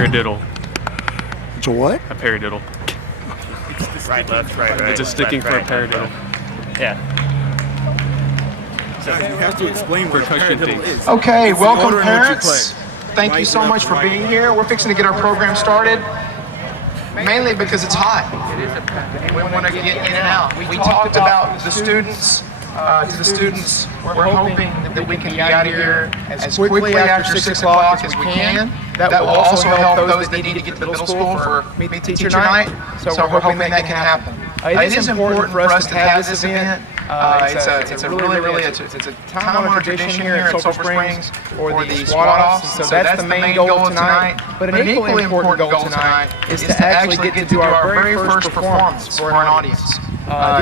paradiddle. It's a what? A paradiddle. Right, left, right. It's a sticking for a paradiddle. Yeah. So you have to explain what a Percussion paradiddle things. is. Okay, It's the welcome order in which you parents. play. Thank you Right, so left, much for right. being here. We're fixing to get our program started, mainly because it's hot. And we want to get in and out. We talked about the students, we're hoping that we can be out of here as quickly after 6 o'clock as we can. That will also help those that need to get to the middle school for Meet the Teacher Night. So we're hoping that can happen. It is important for us to have this event. It's a time-honored tradition here at Sulphur Springs for the squad-offs. So that's the main goal tonight. But an equally important goal tonight is to actually get to do our very first performance for an audience.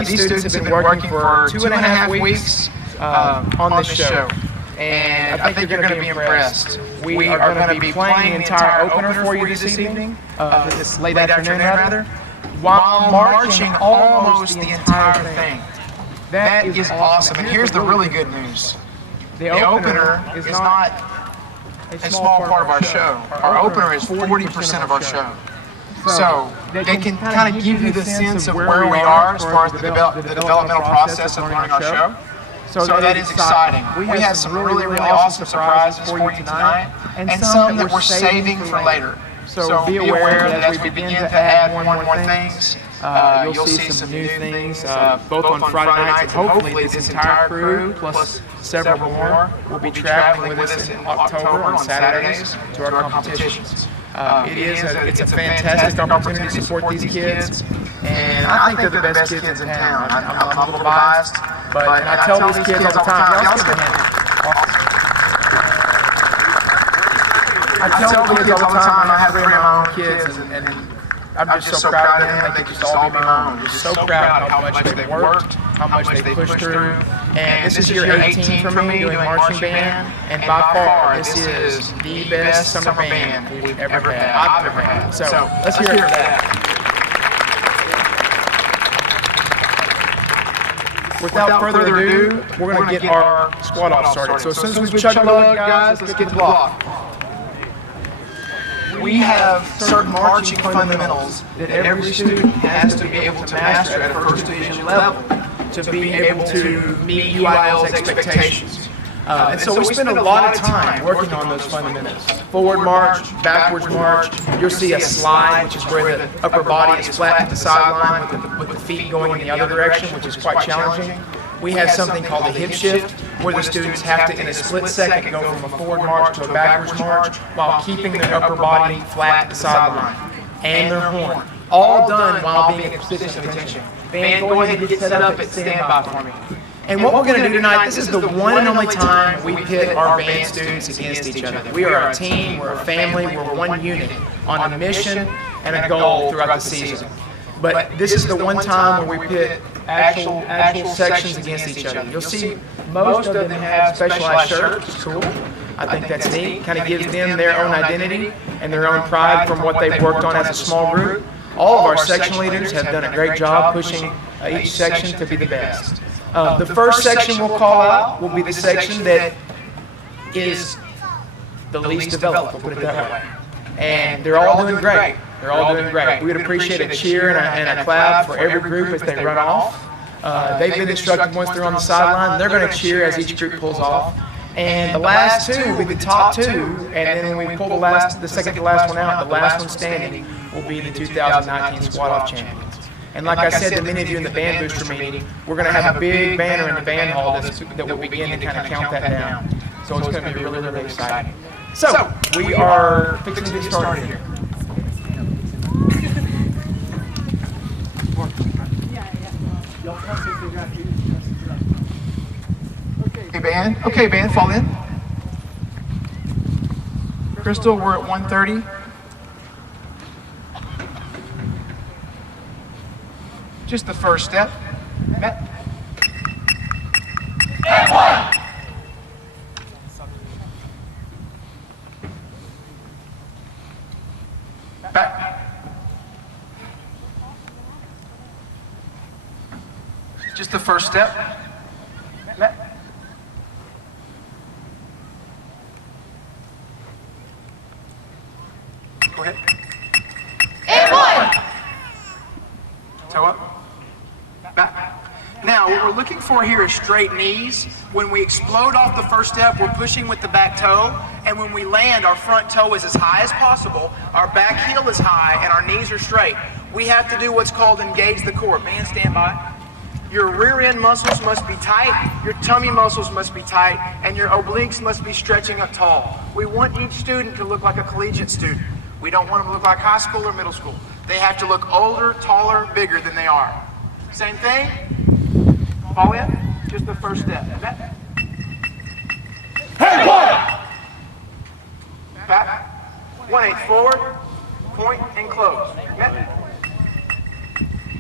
These students have been working for 2.5 weeks on this show. And I think you're going to be impressed. We are going to be playing the entire opener for you this evening, this late afternoon rather, while marching almost the entire thing. That is awesome. And here's the really good news. The opener is not a small part of our show. Our opener is 40% of our show. So they can kind of give you the sense of where we are as far as the developmental process of learning our show. So that is exciting. We have some really awesome surprises for you tonight, and some that we're saving for later. So be aware that as we begin to add more and more things, you'll see some new things, both on Friday nights, and hopefully this entire crew, plus several more, will be traveling with us in October on Saturdays to our competitions. It's a fantastic opportunity to support these kids, and I think they're the best kids in town. I'm a little biased, but I tell these kids all the time, y'all give them a hand. I tell the kids all the time, I have 3 of my own kids, and I'm just so proud of them. They could just all be my own. I'm just so proud of how much they've worked, how much they pushed through. And this is year 18 for me doing marching band, and by far this is the best summer band we've ever had. I've ever had. So let's hear it for that. Without further ado, we're going to get our squad off started. So as soon as we chug a lug, guys, let's get to block. We have certain marching fundamentals that every student has to be able to master at a first division level to be able to meet UIL's expectations. And so we spend a lot of time working on those fundamentals. Forward march, backwards march. You'll see a slide, which is where the upper body is flat to the sideline with the feet going in the other direction, which is quite challenging. We have something called the hip shift, where the students have to, in a split second, go from a forward march to a backwards march while keeping their upper body flat to the sideline and their horn. All done while being in a position of attention. Band, go ahead and get set up at standby for me. And what we're going to do tonight, this is the one and only time we pit our band students against each other. We are a team, we're a family, we're one unit on a mission and a goal throughout the season. But this is the one time where we pit actual sections against each other. You'll see most of them have specialized shirts, which is cool. I think that's neat. Kind of gives them their own identity and their own pride from what they've worked on as a small group. All of our section leaders have done a great job pushing each section to be the best. The first section we'll call out will be the section that is the least developed, we'll put it that way. And they're all doing great. They're all doing great. We would appreciate a cheer and a clap for every group as they run off. They've been instructed once they're on the sideline. They're going to cheer as each group pulls off. And the last two will be the top two. And then when we pull the second to last one out, the last one standing will be the 2019 Squad Off champions. And like I said to many of you in the band booster meeting, we're going to have a big banner in the band hall that will begin to kind of count that down. So it's going to be really exciting. So we are fixing to get started here. Okay, band, fall in. Crystal, we're at 1:30. Just the first step. Matt. And one. Back. Just the first step. Matt. Go ahead. looking for here is straight knees. When we explode off the first step, we're pushing with the back toe. And when we land, our front toe is as high as possible, our back heel is high, and our knees are straight. We have to do what's called engage the core. Man, stand by. Your rear end muscles must be tight, your tummy muscles must be tight, and your obliques must be stretching up tall. We want each student to look like a collegiate student. We don't want them to look like high school or middle school. They have to look older, taller, bigger than they are. Same thing. Fall in. Just the first step. Back. Hey, one! Back. 1/8 forward. Point and close. Back.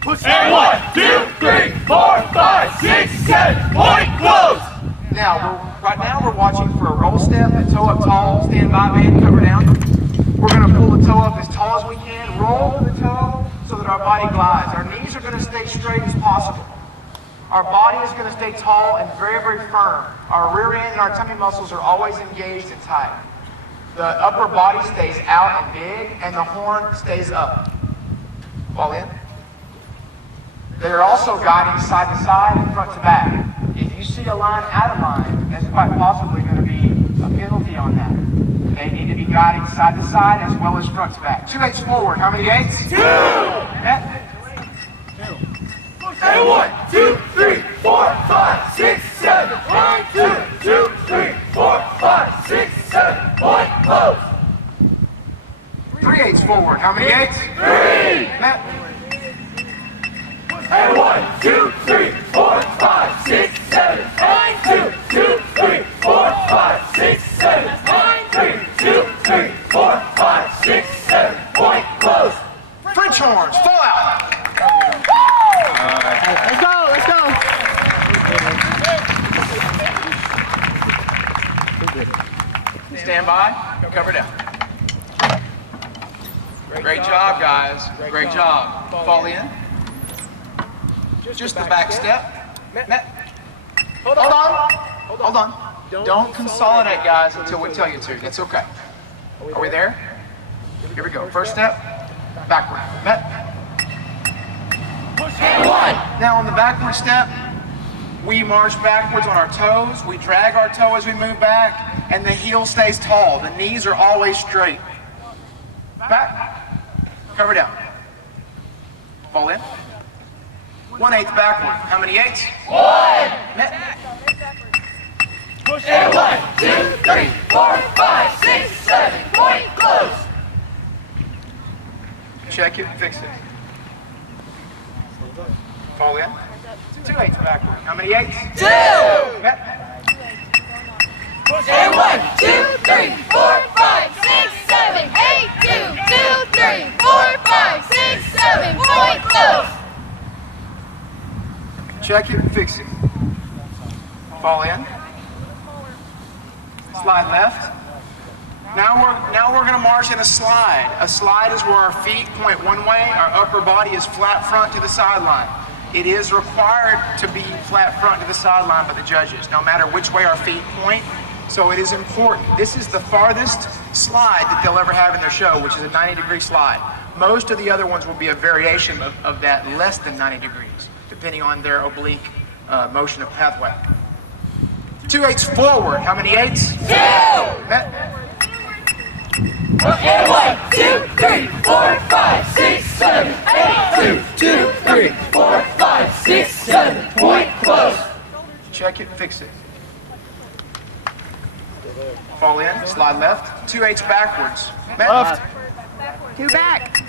And 1, 2, 3, 4, 5, 6, 7, point, close! Now, right now we're watching for a roll step, a toe up tall, stand by man, cover down. We're going to pull the toe up as tall as we can, roll the toe so that our body glides. Our knees are going to stay straight as possible. Our body is going to stay tall and very, very firm. Our rear end and our tummy muscles are always engaged and tight. The upper body stays out and big, and the horn stays up. Fall in. They're also guiding side to side and front to back. If you see a line out of line, that's quite possibly going to be a penalty on that. They need to be guiding side to side as well as front to back. 2/8 forward. How many eights? 2! And 1, 2, 3, 4, 5, 6, 7, 1, 2, 2, 3, 4, 5, 6, 7, point, close! 3/8 forward. How many eights? 3! And 1, 2, 3, 4, 5, 6, 7, 1, 2, 2, 3, 4, 5, 6, 7, 1, 3, 2, 3, 4, 5, 6, 7, point, close! French horns. Fall out. Let's go, let's go. Stand by. Cover down. Great job, guys. Great job. Fall in. Just the back step. Hold on. Hold on. Don't consolidate, guys, until we tell you to. That's okay. Are we there? Here we go. First step. Backward. And 1! Now on the backward step, we march backwards on our toes. We drag our toe as we move back, and the heel stays tall. The knees are always straight. Back. Cover down. Fall in. 1/8 backward. How many eights? 1! And 1, 2, 3, 4, 5, 6, 7, point, close! Check it, fix it. Fall in. 2/8 backward. How many eights? 2! And 1, 2, 3, 4, 5, 6, 7, 8, 2, 2, 3, 4, 5, 6, 7, point, close! Check it, fix it. Fall in. Slide left. Now we're going to march in a slide. A slide is where our feet point one way, our upper body is flat front to the sideline. It is required to be flat front to the sideline by the judges, no matter which way our feet point. So it is important. This is the farthest slide that they'll ever have in their show, which is a 90-degree slide. Most of the other ones will be a variation of that, less than 90 degrees, depending on their oblique motion of pathway. 2/8 forward. How many eights? 2! And 1, 2, 3, 4, 5, 6, 7, 8, 2, 2, 3, 4, 5, 6, 7, point, close! Check it, fix it. Fall in, slide left. 2/8 backwards. Left. 2 back.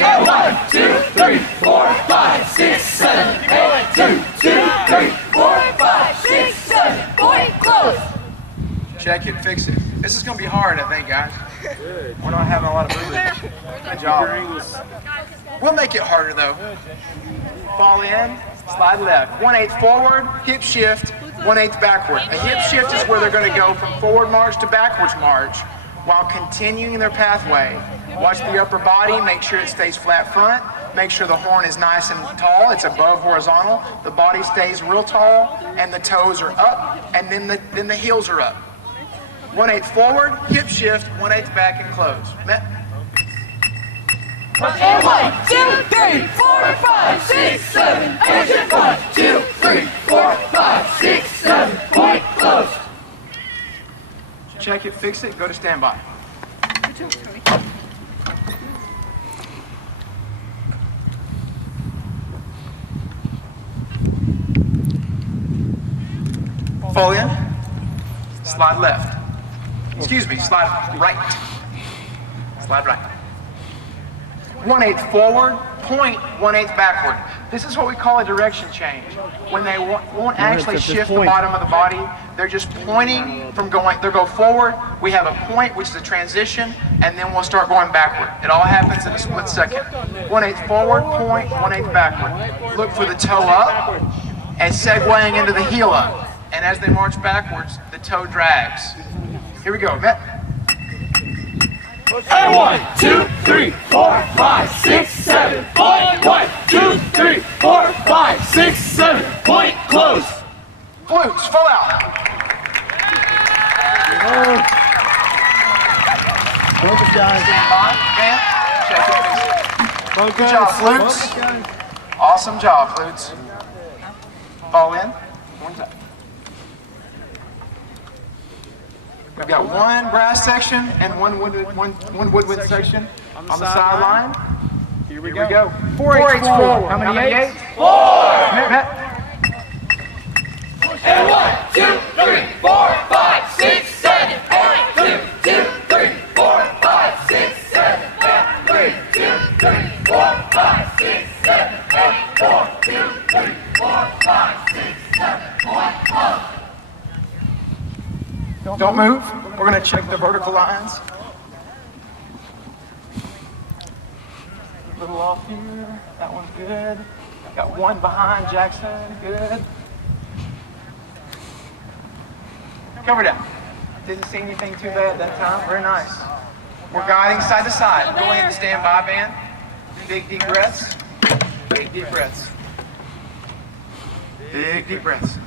And 1, 2, 3, 4, 5, 6, 7, 8, 2, 2, 3, 4, 5, 6, 7, point, close! Check it, fix it. This is going to be hard, I think, guys. We're not having a lot of movement. Good job. We'll make it harder, though. Fall in, slide left. 1/8 forward, hip shift, 1/8 backward. A hip shift is where they're going to go from forward march to backwards march while continuing their pathway. Watch the upper body, make sure it stays flat front, make sure the horn is nice and tall, it's above horizontal, the body stays real tall, and the toes are up, and then the heels are up. 1/8 forward, hip shift, 1/8 back and close. And 1, 2, 3, 4, 5, 6, 7, 8, 1, 2, 3, 4, 5, 6, 7. Point close. Check it, fix it, go to standby. Fall in, slide left. Excuse me, slide right. Slide right. 1/8 forward, point 1/8 backward. This is what we call a direction change. When they won't actually shift the bottom of the body, they're just pointing from they'll go forward, we have a point, which is a transition, and then we'll start going backward. It all happens in a split second. 1/8 forward, point, 1/8 backward. Look for the toe up, and segueing into the heel up. And as they march backwards, the toe drags. Here we go, Met. And 1, 2, 3, 4, 5, 6, 7. Point 1, 2, 3, 4, 5, 6, 7. Point close. Glutes, full out. Focus, guys. Stand by, band, check it. Focus. Good job, glutes. Awesome job, glutes. Fall in, one time. We've got one brass section and one woodwind section on the sideline. Here we go. 4/8 forward. How many eights? 4. Met. And 1, 2, 3, 4, 5, 6, 7. 1, 2, 2, 3, 4, 5, 6, 7. 3, 2, 3, 4, 5, 6, 7. 4, 2, 3, 4, 5, 6, 7. Point close. Don't move. We're going to check the vertical lines. A little off here. That one's good. Got one behind Jackson. Good. Cover down. Didn't see anything too bad that time. Very nice. We're guiding side to side. Go ahead and stand by, band. Big deep breaths. Big deep breaths. Big deep breaths.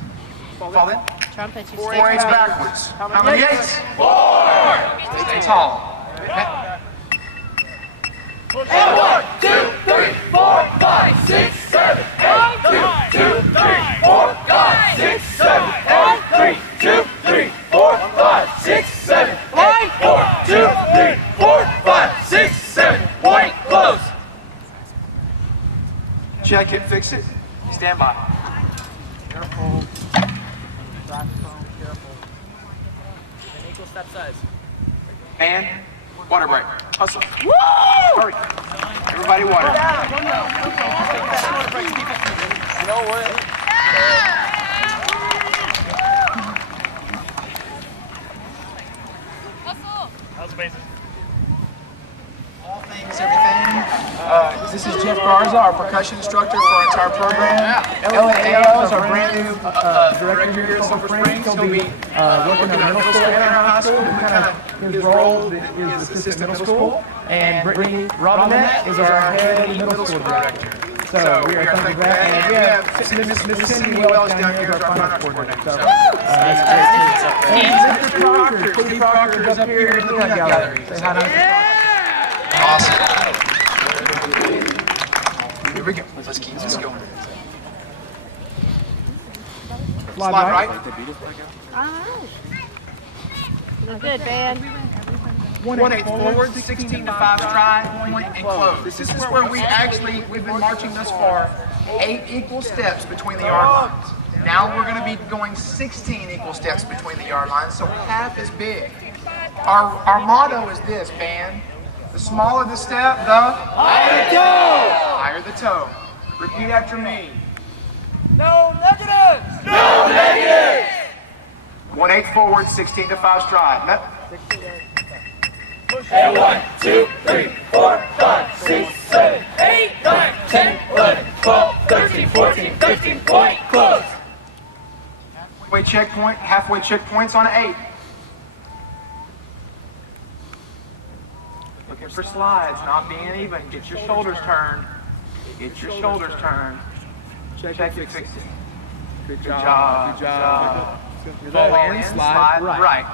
Fall in. Trumpet, you 4/8 backwards. How many eights? 4. Stay tall. And 1, 2, 3, 4, 5, 6, 7. 8, 2, 2, 3, 4, 5, 6, 7. 8, 3, 2, 3, 4, 5, 6, 7. 8, 4, 2, 3, 4, 5, 6, 7. Point close. Check it, fix it. Stand by. Careful. Equal step size. And water break. Hustle. Hurry. Everybody water. You know what? That was amazing. All things, everything. This is Jeff Garza, our percussion instructor for our entire program. Elliot is our brand new director here at Sulphur Springs. He'll be working in our middle school and our high school. His role is assistant middle school. And Brittany Robinette is our head middle school director. So we are thankful for that. And we have Mrs. Cindy Wells down here as our finance coordinator. So and Steve Proctor is up here in the cut gallery. Say hi to Awesome. Here we go. Let's keep this going. Slide right. Look good, man. 1/8 forward, 16 to 5 stride, point and close. This is where we've been marching thus far, 8 equal steps between the yard lines. Now we're going to be going 16 equal steps between the yard lines, so half as big. Our motto is this, band. The smaller the step, the Higher the toe. higher the toe. Repeat after me. No negatives. No negatives. 1/8 forward, 16 to 5 stride. Left. And 1, 2, 3, 4, 5, 6, 7, 8, 9, 10, 11, 12, 13, 14, 15. Point close. Halfway checkpoints on 8. Looking for slides, not being even. Get your shoulders turned. Get your shoulders turned. Check it, fix it. Good job. Fall in, slide right.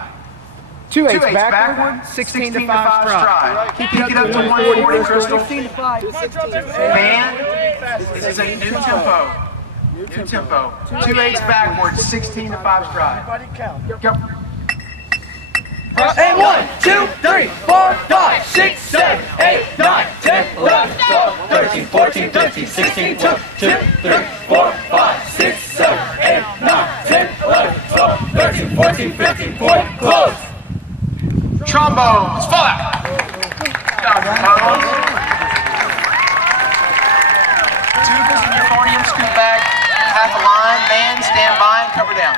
2/8 backward, 16 to 5 stride. Keep it up to 140, Crystal. 16 to 5. Band, this is a new tempo. New tempo. 2/8 backwards, 16 to 5 stride. Go. And 1, 2, 3, 4, 5, 6, 7, 8, 9, 10, 11, 12, 13, 14, 15, 16, 2, 3, 4, 5, 6, 7, 8, 9, 10, 11, 12, 13, 14, 15, point, close. Trombones, fall out. Tubas and euphonium, scoot back, half a line, band, stand by, and cover down.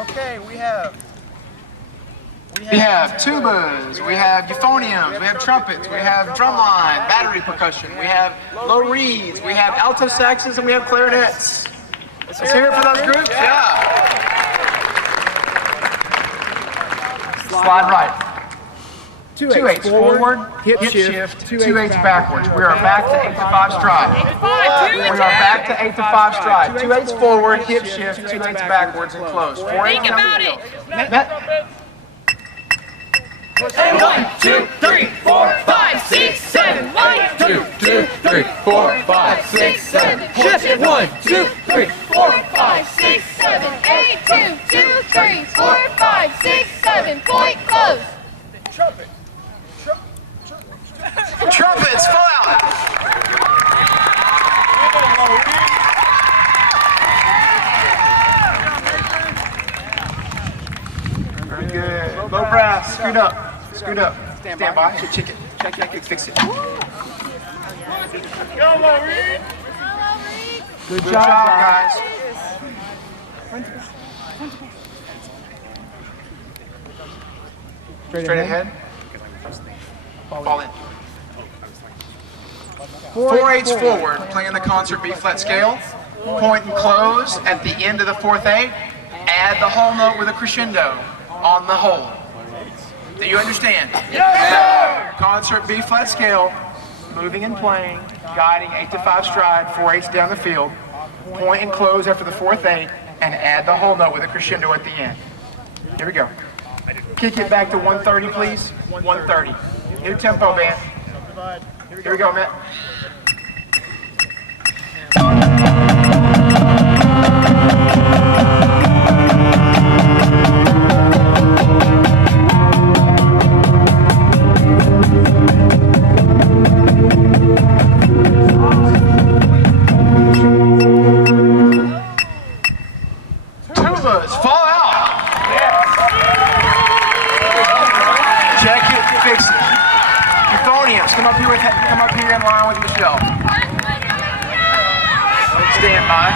Okay, we have tubas, we have euphoniums, we have trumpets, we have drumline, battery percussion, we have low reeds, we have alto saxes, and we have clarinets. Let's hear it for those groups, yeah. Slide right. 2/8 forward, hip shift, 2/8 backwards. We are back to 8 to 5 stride. We are back to 8 to 5 stride. 2/8 forward, hip shift, 2/8 backwards and close. Think about it. And 1, 2, 3, 4, 5, 6, 7, 1, 2, 3, 4, 5, 6, 7, shift, 1, 2, 3, 4, 5, 6, 7, 8, 2, 2, 3, 4, 5, 6, 7, point, close. Trumpets, full out. Very good. Low brass, scoot up. Scoot up. Stand by. Check it. Check it. Fix it. Good job, guys. Straight ahead. Fall in. 4/8 forward, playing the concert B flat scale. Point and close at the end of the 4/8. Add the whole note with a crescendo on the whole. Do you understand? Yes, sir! Concert B flat scale, moving and playing, guiding 8 to 5 stride, 4/8 down the field. Point and close after the 4/8, and add the whole note with a crescendo at the end. Here we go. Kick it back to 130, please. 130. New tempo, band. Here we go, Matt. Tubas, fall out. Check it, fix it. Euphoniums, come up here in line with Michelle. Stand by.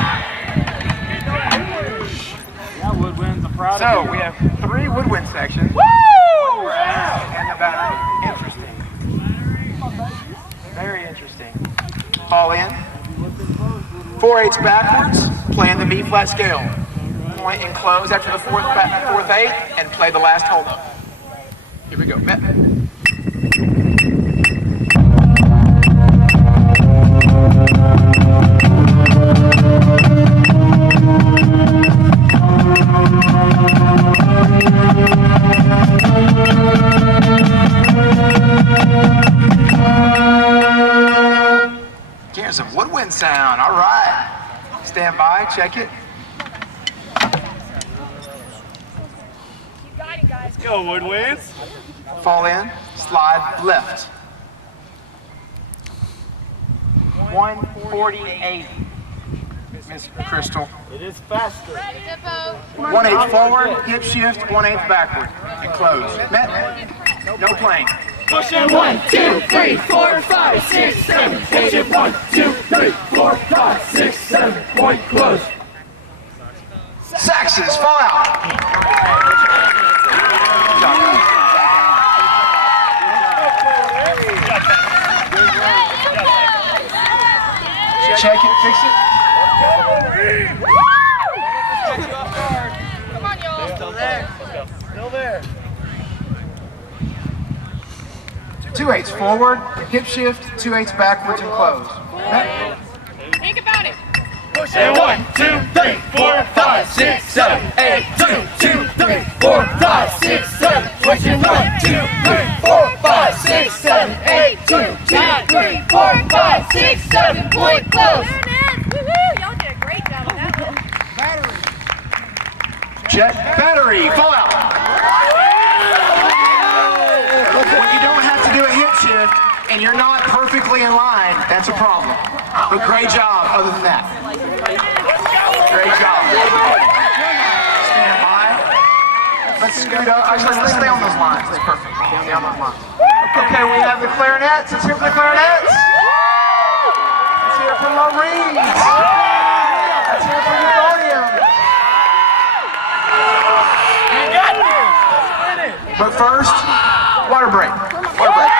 So we have 3 woodwind sections. Woo! And the battery. Interesting. Very interesting. Fall in. 4/8 backwards, playing the B flat scale. Point and close after the 4/8, and play the last whole note. Here we go. Matt. Here's some woodwind sound. All right. Stand by. Check it. Let's go, woodwinds. Fall in. Slide left. 148. Miss Crystal. It is faster. Tempo. 1/8 forward, hip shift, 1/8 backward, and close. Matt, no playing. push it, 1, 2, 3, 4, 5, 6, 7, push it, 1, 2, 3, 4, 5, 6, 7, point, close. Saxes, fall out. Check it, fix it. Come on, y'all. Still there. Still there. 2/8 forward, hip shift, 2/8 backwards and close. Think about it. And 1, 2, 3, 4, 5, 6, 7, 8, 2, 2, 3, 4, 5, 6, 7. Switching 1, 2, 3, 4, 5, 6, 7, 8, 2, 2, 3, 4, 5, 6, 7. Point close. Woohoo! Y'all did a great job on that one. Jet battery, fall out. When you don't have to do a hip shift and you're not perfectly in line, that's a problem. But great job other than that. Great job. Stand by. Let's scoot up. Actually, let's stay on those lines. That's perfect. Stay on those lines. Okay, we have the clarinets. Let's hear for the clarinets. Let's hear for the reeds. Let's hear for the euphonium. But first, water break. Water break.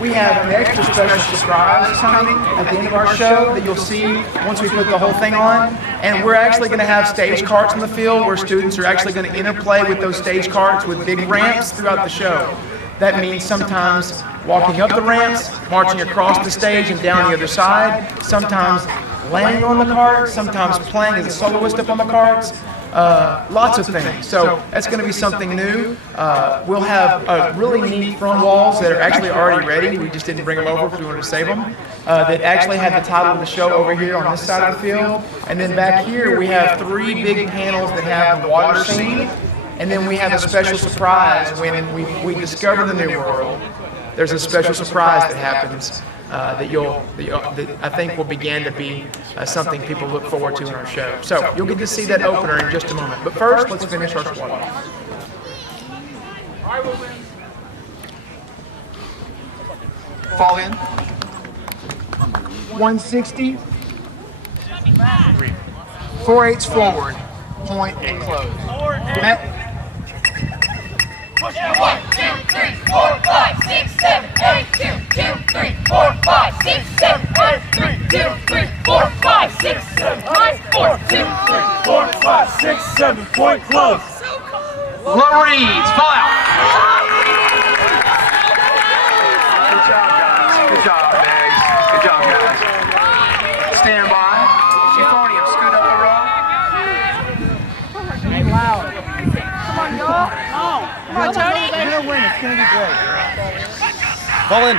We have an extra special surprise coming at the end of our show that you'll see once we put the whole thing on. And we're actually going to have stage carts in the field where students are actually going to interplay with those stage carts with big ramps throughout the show. That means sometimes walking up the ramps, marching across the stage and down the other side, sometimes landing on the cart, sometimes playing as a soloist up on the carts, lots of things. So that's going to be something new. We'll have really neat front walls that are actually already ready. We just didn't bring them over because we wanted to save them. That actually have the title of the show over here on this side of the field. And then back here we have 3 big panels that have the water scene. And then we have a special surprise when we discover the new world. There's a special surprise that happens that I think will begin to be something people look forward to in our show. So you'll get to see that opener in just a moment. But first, let's finish our squat. Fall in. 160. 4/8 forward. Point and close. Matt. 1, 2, 3, 4, 5, 6, 7, 8, 2, 2, 3, 4, 5, 6, 7, 8, 3, 2, 3, 4, 5, 6, 7, 8, 4, 2, 3, 4, 5, 6, 7. Point close. Low reeds, fall out. Good job, guys. Good job, Megs. Good job, guys. Stand by. Euphonium, scoot up the row. Ain't loud. Come on, y'all. Come on, Tony. You're gonna win. It's gonna be great. Fall in.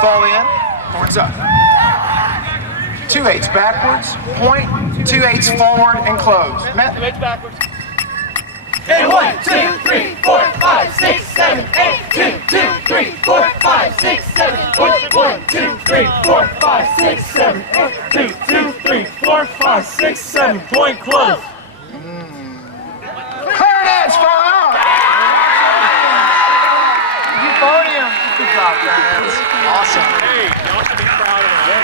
Fall in. Horns up. 2/8 backwards. Point. 2/8 forward and close. Matt. 2/8 backwards. And 1, 2, 3, 4, 5, 6, 7, 8, 2, 2, 3, 4, 5, 6, 7. 1, 2, 3, 4, 5, 6, 7, 8, 2, 2, 3, 4, 5, 6, 7. Point close. Clarinets, fall out. Euphonium. Good job, clarinets. Awesome. Hey, y'all should be proud of them.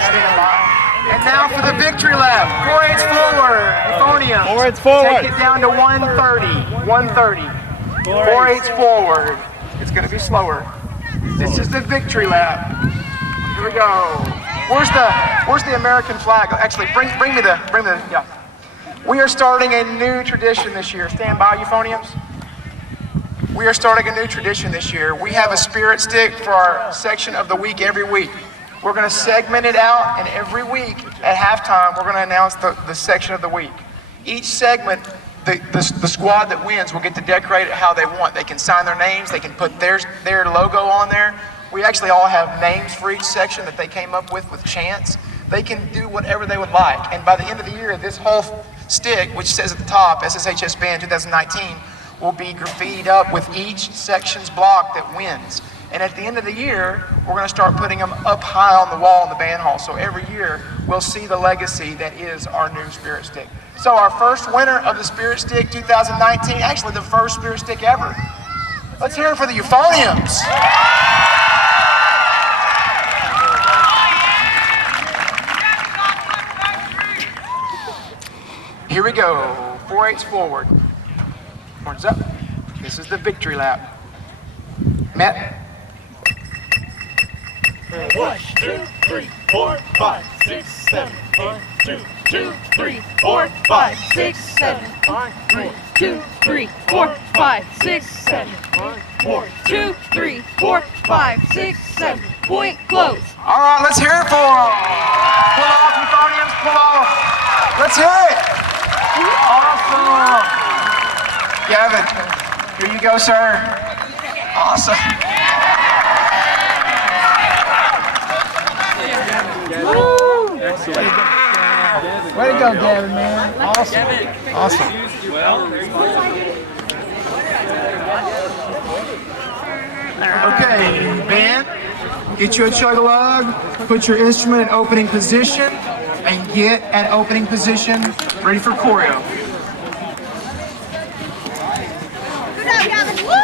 Stand by. And now for the victory lap. 4/8 forward. Euphonium. 4/8 forward. Take it down to 130. 130. 4/8 forward. It's going to be slower. This is the victory lap. Here we go. Where's the American flag? Actually, bring the yeah. We are starting a new tradition this year. Stand by, euphoniums. We are starting a new tradition this year. We have a spirit stick for our section of the week every week. We're going to segment it out, and every week at halftime, we're going to announce the section of the week. Each segment, the squad that wins will get to decorate it how they want. They can sign their names. They can put their logo on there. We actually all have names for each section that they came up with chants. They can do whatever they would like. And by the end of the year, this whole stick, which says at the top, SSHS Band 2019, will be graffitied up with each section's block that wins. And at the end of the year, we're going to start putting them up high on the wall in the band hall. So every year, we'll see the legacy that is our new Spirit Stick. So our first winner of the Spirit Stick 2019, actually the first Spirit Stick ever. Let's hear it for the euphoniums. Here we go, 4/8 forward. Horns up. This is the victory lap. Matt. 1, 2, 3, 4, 5, 6, 7. 1, 2, 2, 3, 4, 5, 6, 7. 1, 3, 2, 3, 4, 5, 6, 7. 2, 3, 4, 5, 6, 7. Point close. All right, let's hear it for them. Pull off, euphoniums, pull off. Let's hear it. Awesome. Gavin, here you go, sir. Awesome. Way to go, Gavin, man. Awesome. Awesome. Okay, band, get you a chug-a-lug, put your instrument in opening position, and get at opening position, ready for choreo. Good job, Gavin. Woo!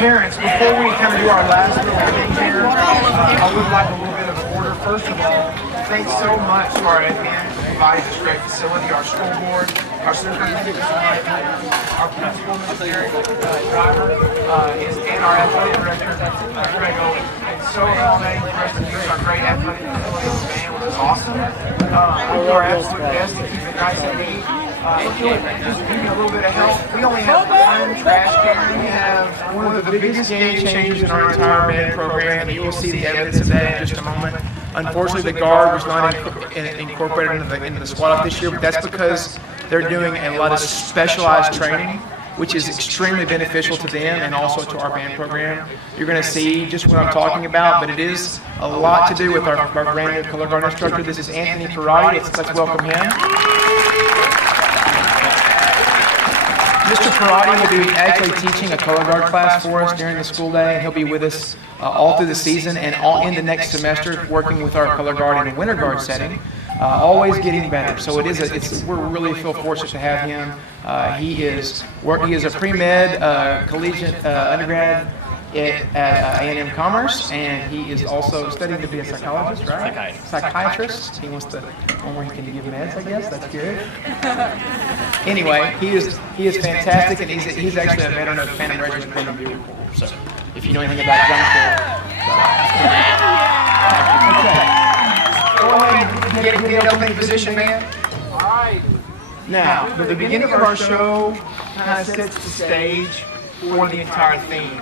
Parents, before we kind of do our last little thing here, I would like a little bit of order. First of all, thanks so much to our admin for providing this great facility, our school board, our superintendent, our principal, Mr. Eric Driver, and our athletic director, Greg Owen. And so accommodating for us to use our great athletic facility. The band was awesome. We do our absolute best to keep it nice and neat. Just give you a little bit of help. We only have one trash can. We have one of the biggest game changers in our entire band program, and you will see the evidence of that in just a moment. Unfortunately, the guard was not incorporated into the squad off this year, but that's because they're doing a lot of specialized training, which is extremely beneficial to them and also to our band program. You're going to see just what I'm talking about, but it is a lot to do with our brand new color guard instructor. This is Anthony Perotti. Let's welcome him. Mr. Perotti will be actually teaching a color guard class for us during the school day, and he'll be with us all through the season and all in the next semester, working with our color guard in a winter guard setting, always getting better. So we really feel fortunate to have him. He is a pre-med collegiate undergrad at A&M Commerce, and he is also studying to be a psychologist, right? Psychiatrist. He wants to one where he can give meds, I guess. That's good. Anyway, he is fantastic, and he's actually a veteran of Phantom Regiment from the Bureau Corps. So if you know anything about John Corps. Go ahead and get opening position, man. All right. Now, the beginning of our show kind of sets the stage for the entire theme.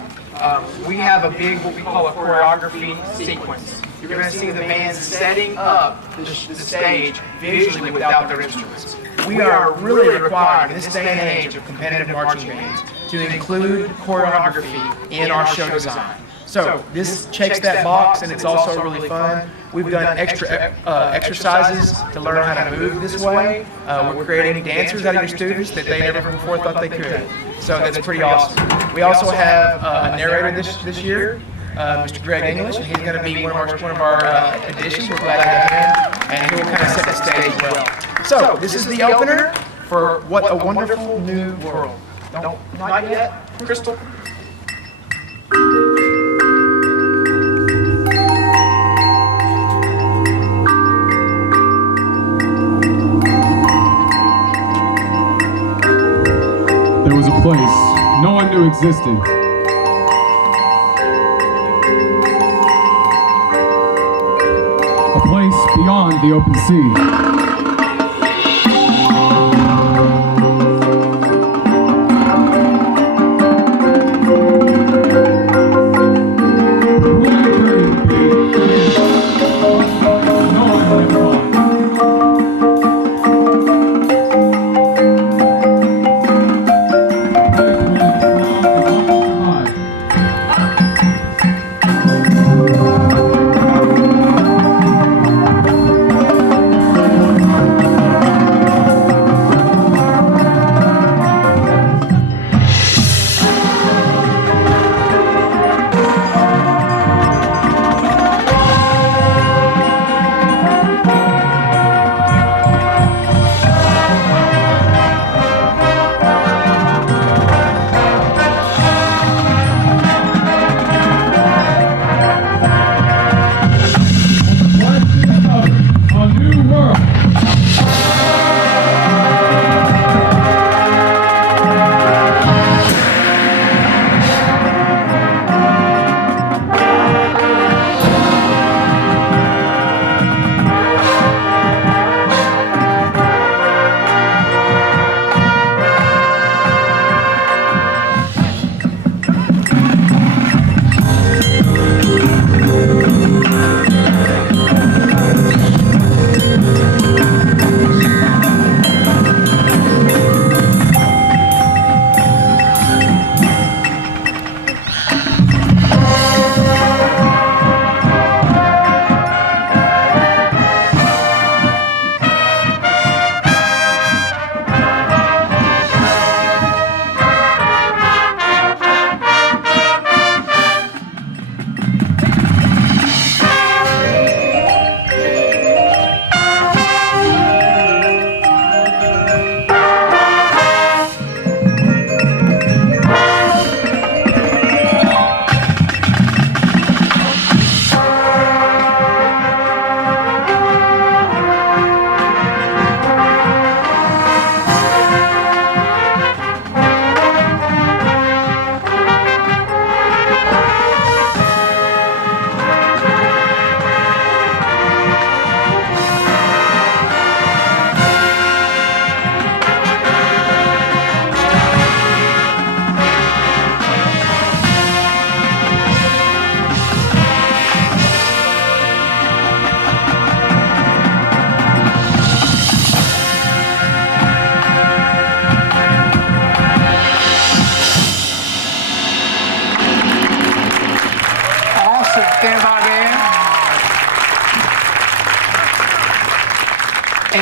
We have a big, what we call a choreography sequence. You're going to see the band setting up the stage visually without their instruments. We are really required in this day and age of competitive marching bands to include choreography in our show design. So this checks that box, and it's also really fun. We've done extra exercises to learn how to move this way. We're creating dancers out of your students that they never before thought they could. So that's pretty awesome. We also have a narrator this year, Mr. Greg English, and he's going to be one of our additions. We're glad to have him, and he will kind of set the stage well. So this is the opener for What a Wonderful New World. Not yet, Crystal. There was a place no one knew existed. A place beyond the open sea.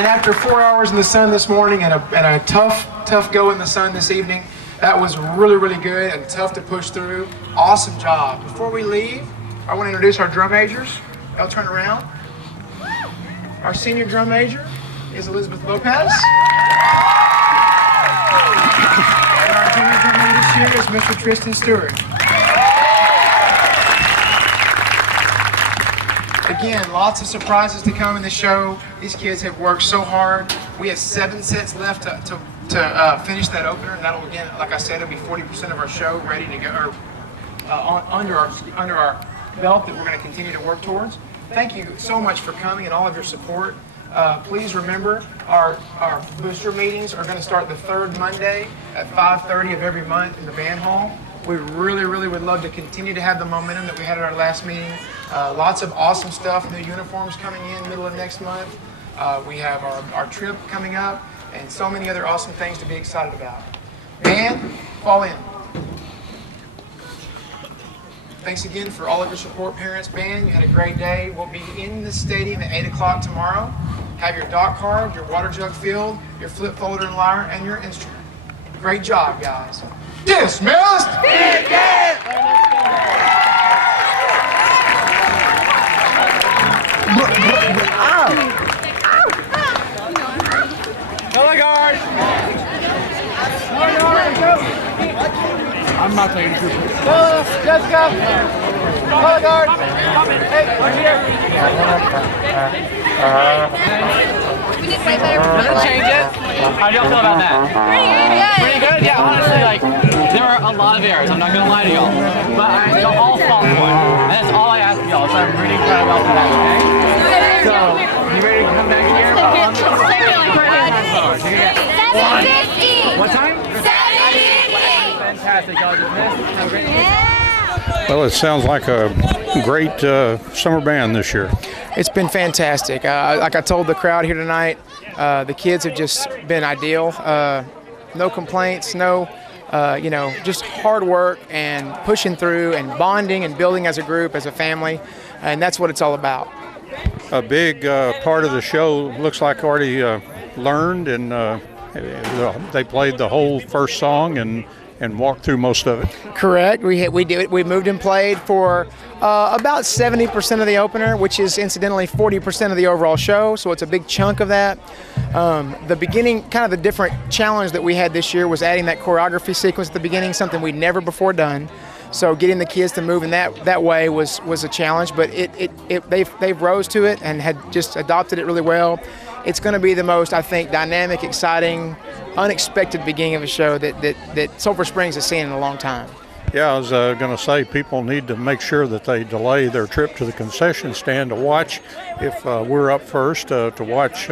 after 4 hours in the sun this morning and a tough go in the sun this evening, that was really, really good and tough to push through. Awesome job. Before we leave, I want to introduce our drum majors. Y'all turn around. Our senior drum major is Elizabeth Lopez. And our junior drum major this year is Mr. Tristan Stewart. Again, lots of surprises to come in the show. These kids have worked so hard. We have 7 sets left to finish that opener, and that'll, again, like I said, it'll be 40% of our show ready to go, or under our belt that we're going to continue to work towards. Thank you so much for coming and all of your support. Please remember our booster meetings are going to start the 3rd Monday at 5:30 of every month in the band hall. We really, really would love to continue to have the momentum that we had at our last meeting. Lots of awesome stuff, new uniforms coming in middle of next month. We have our trip coming up and so many other awesome things to be excited about. Band, fall in. Thanks again for all of your support, parents. Band, you had a great day. We'll be in the stadium at 8 o'clock tomorrow. Have your dock card, your water jug filled, your flip folder and lyre, and your instrument. Great job, guys. Dismissed! Color guard! I'm not playing a group. Let's go! Color guard! Hey, watch here! We need to play better. Doesn't change it. How do y'all feel about that? Pretty good? Yeah, honestly, like, there are a lot of errors. I'm not going to lie to y'all. But y'all all fought for it. And that's all I ask y'all. So I'm really proud of y'all for that, okay? So, you ready to come back here? 7:50. What time? 7:50. Fantastic. Y'all just missed. Have a great day. Well, it sounds like a great summer band this year. It's been fantastic. Like I told the crowd here tonight, the kids have just been ideal. No complaints, no, just hard work and pushing through and bonding and building as a group, as a family, and that's what it's all about. A big part of the show looks like already learned, and they played the whole first song and walked through most of it. Correct. We did. We moved and played for about 70% of the opener, which is incidentally 40% of the overall show. So it's a big chunk of that. The beginning, kind of the different challenge that we had this year was adding that choreography sequence at the beginning, something we'd never before done. So getting the kids to move in that way was a challenge, but they've rose to it and had just adopted it really well. It's going to be the most, I think, dynamic, exciting, unexpected beginning of a show that Sulphur Springs has seen in a long time. Yeah, I was going to say people need to make sure that they delay their trip to the concession stand to watch if we're up first, to watch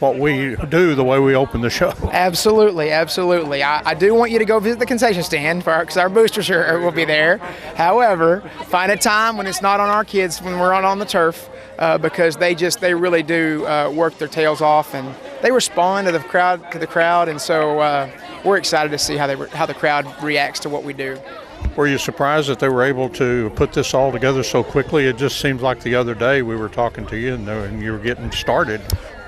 what we do the way we open the show. Absolutely, absolutely. I do want you to go visit the concession stand because our boosters will be there. However, find a time when it's not on our kids, when we're on the turf, because they really do work their tails off and they respond to the crowd, and so we're excited to see how the crowd reacts to what we do. Were you surprised that they were able to put this all together so quickly? It just seems like the other day we were talking to you and you were getting started.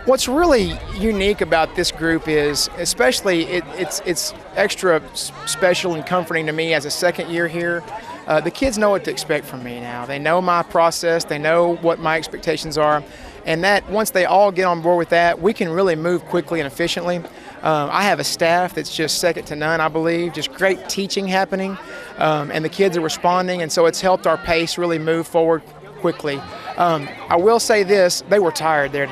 What's really unique about this group is, especially it's extra special and comforting to me as a second year here. The kids know what to expect from me now. They know my process. They know what my expectations are. And that once they all get on board with that, we can really move quickly and efficiently. I have a staff that's just second to none, I believe, just great teaching happening. And the kids are responding, and so it's helped our pace really move forward quickly. I will say this, they were tired there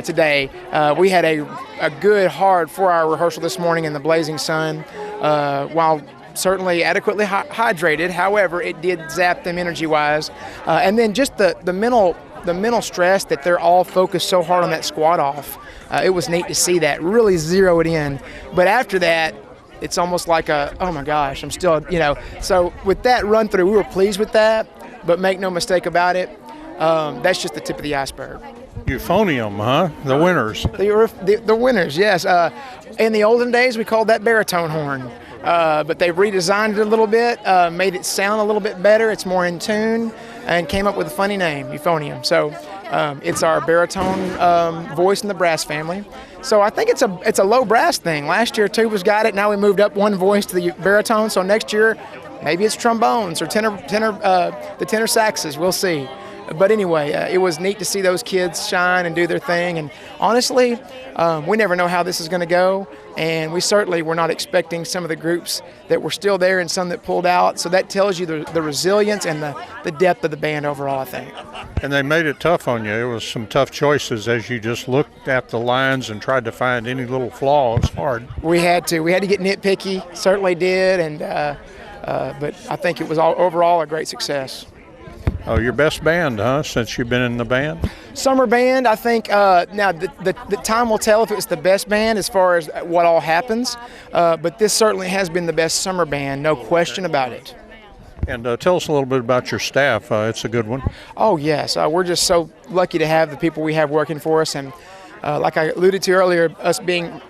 today. We had a good, hard 4-hour rehearsal this morning in the blazing sun, while certainly adequately hydrated. However, it did zap them energy-wise. And then just the mental stress that they're all focused so hard on that squat off. It was neat to see that, really zero it in. But after that, it's almost like oh my gosh, I'm still, So with that run through, we were pleased with that, but make no mistake about it, that's just the tip of the iceberg. Euphonium, huh? The winners. The winners, yes. In the olden days, we called that baritone horn. But they redesigned it a little bit, made it sound a little bit better. It's more in tune, and came up with a funny name, euphonium. So It's our baritone voice in the brass family. So I think it's a low brass thing. Last year tubas got it. Now we moved up one voice to the baritone. So next year maybe it's trombones or the tenor saxes. We'll see. But anyway, it was neat to see those kids shine and do their thing. And honestly, we never know how this is going to go. And we certainly were not expecting some of the groups that were still there and some that pulled out. So that tells you the resilience and the depth of the band overall, I think. And they made it tough on you. It was some tough choices as you just looked at the lines and tried to find any little flaw. It's hard. We had to get nitpicky, certainly did. And but I think it was overall a great success. Oh, your best band, huh, since you've been in the band? Summer band, I think, now the time will tell if it was the best band as far as what all happens, but this certainly has been the best summer band, no question about it. And tell us a little bit about your staff. It's a good one. Oh, yes. We're just so lucky to have the people we have working for us, and like I alluded to earlier, us being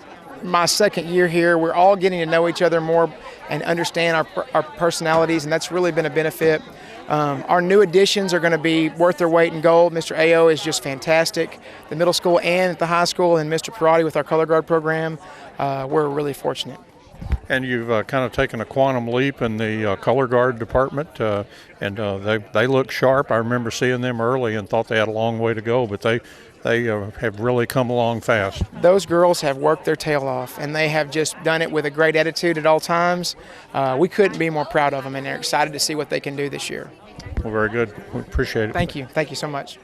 my second year here, we're all getting to know each other more and understand our personalities, and that's really been a benefit. Our new additions are going to be worth their weight in gold. Mr. Ao is just fantastic. The middle school and at the high school, and Mr. Parati with our color guard program, we're really fortunate. And you've kind of taken a quantum leap in the color guard department, and they look sharp. I remember seeing them early and thought they had a long way to go, but they have really come along fast. Those girls have worked their tail off, and they have just done it with a great attitude at all times. We couldn't be more proud of them, and they're excited to see what they can do this year. Well, very good. We appreciate it. Thank you. Thank you so much.